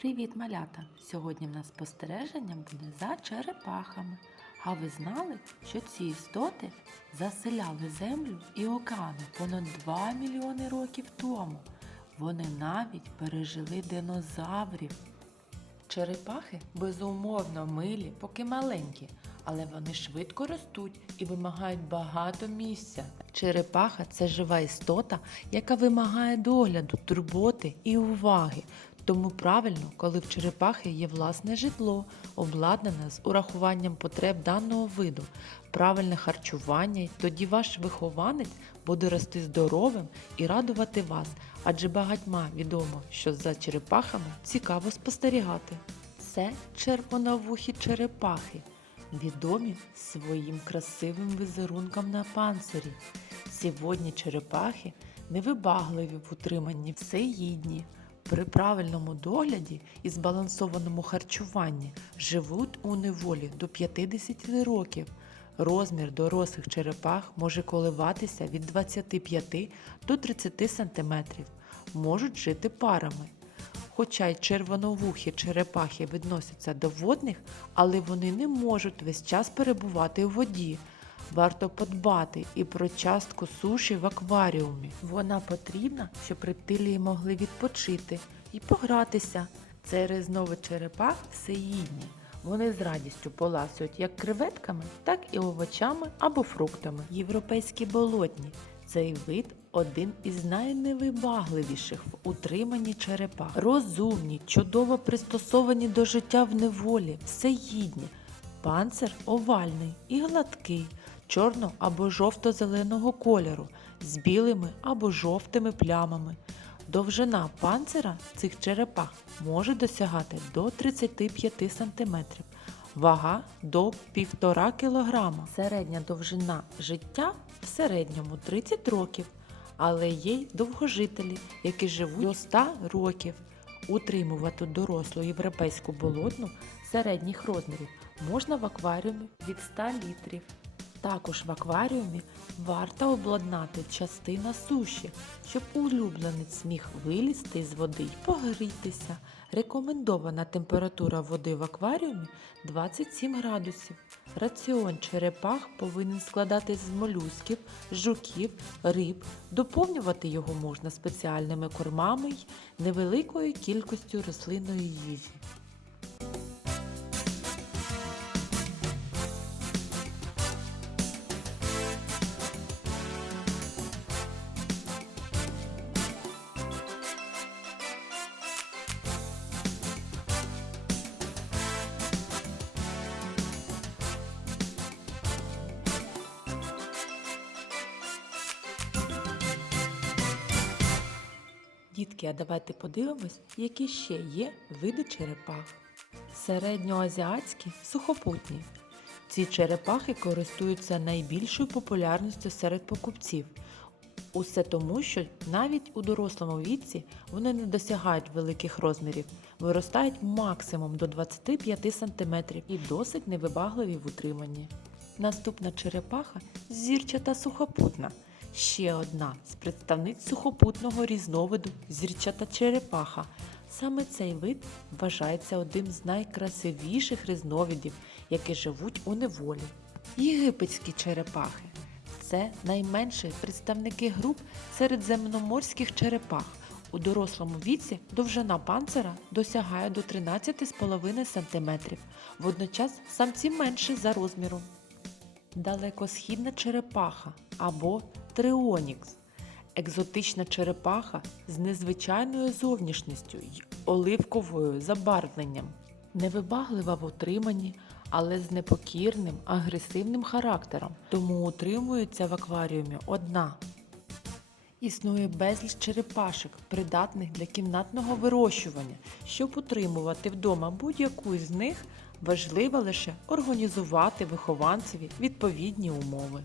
Привіт, малята! Сьогодні в нас спостереження буде за черепахами. А ви знали, що ці істоти заселяли землю і океани понад 2 мільйони років тому. Вони навіть пережили динозаврів. Черепахи безумовно милі, поки маленькі, але вони швидко ростуть і вимагають багато місця. Черепаха це жива істота, яка вимагає догляду, турботи і уваги. Тому правильно, коли в черепахи є власне житло, обладнане з урахуванням потреб даного виду, правильне харчування, тоді ваш вихованець буде рости здоровим і радувати вас, адже багатьма відомо, що за черепахами цікаво спостерігати. Це червоновухі черепахи, відомі своїм красивим візерунком на панцирі. Сьогодні черепахи невибагливі в утриманні всеїдні. При правильному догляді і збалансованому харчуванні живуть у неволі до 50 років. Розмір дорослих черепах може коливатися від 25 до 30 см. Можуть жити парами. Хоча й червоновухі черепахи відносяться до водних, але вони не можуть весь час перебувати у воді. Варто подбати і про частку суші в акваріумі. Вона потрібна, щоб рептилії могли відпочити і погратися. Цей різновид черепах всеїдні. Вони з радістю поласують як креветками, так і овочами або фруктами. Європейські болотні цей вид один із найневибагливіших в утриманні черепах. Розумні, чудово пристосовані до життя в неволі, всеїдні. Панцир овальний і гладкий, чорно або жовто-зеленого кольору, з білими або жовтими плямами. Довжина панцира цих черепах може досягати до 35 см, вага до 1,5 кг. Середня довжина життя в середньому 30 років, але є й довгожителі, які живуть до 100 років. Утримувати дорослу європейську болотну середніх розмірів можна в акваріумі від 100 літрів. Також в акваріумі варто обладнати частина суші, щоб улюбленець міг вилізти з води й погрітися. Рекомендована температура води в акваріумі 27 градусів. Раціон черепах повинен складатись з молюсків, жуків, риб. Доповнювати його можна спеціальними кормами й невеликою кількістю рослинної їжі. Дітки, а давайте подивимось, які ще є види черепах. Середньоазіатські сухопутні. Ці черепахи користуються найбільшою популярністю серед покупців. Усе тому, що навіть у дорослому віці вони не досягають великих розмірів, виростають максимум до 25 см і досить невибагливі в утриманні. Наступна черепаха зірчата сухопутна. Ще одна з представниць сухопутного різновиду зірчата черепаха. Саме цей вид вважається одним з найкрасивіших різновидів, які живуть у неволі. Єгипетські черепахи це найменші представники груп середземноморських черепах. У дорослому віці довжина панцира досягає до 13,5 см. Водночас самці менші за розміром. Далекосхідна черепаха або тріонікс. Екзотична черепаха з незвичайною зовнішністю й оливковою забарвленням. Невибаглива в утриманні, але з непокірним, агресивним характером, тому утримується в акваріумі одна. Існує безліч черепашок, придатних для кімнатного вирощування. Щоб утримувати вдома будь-яку з них, важливо лише організувати вихованцеві відповідні умови.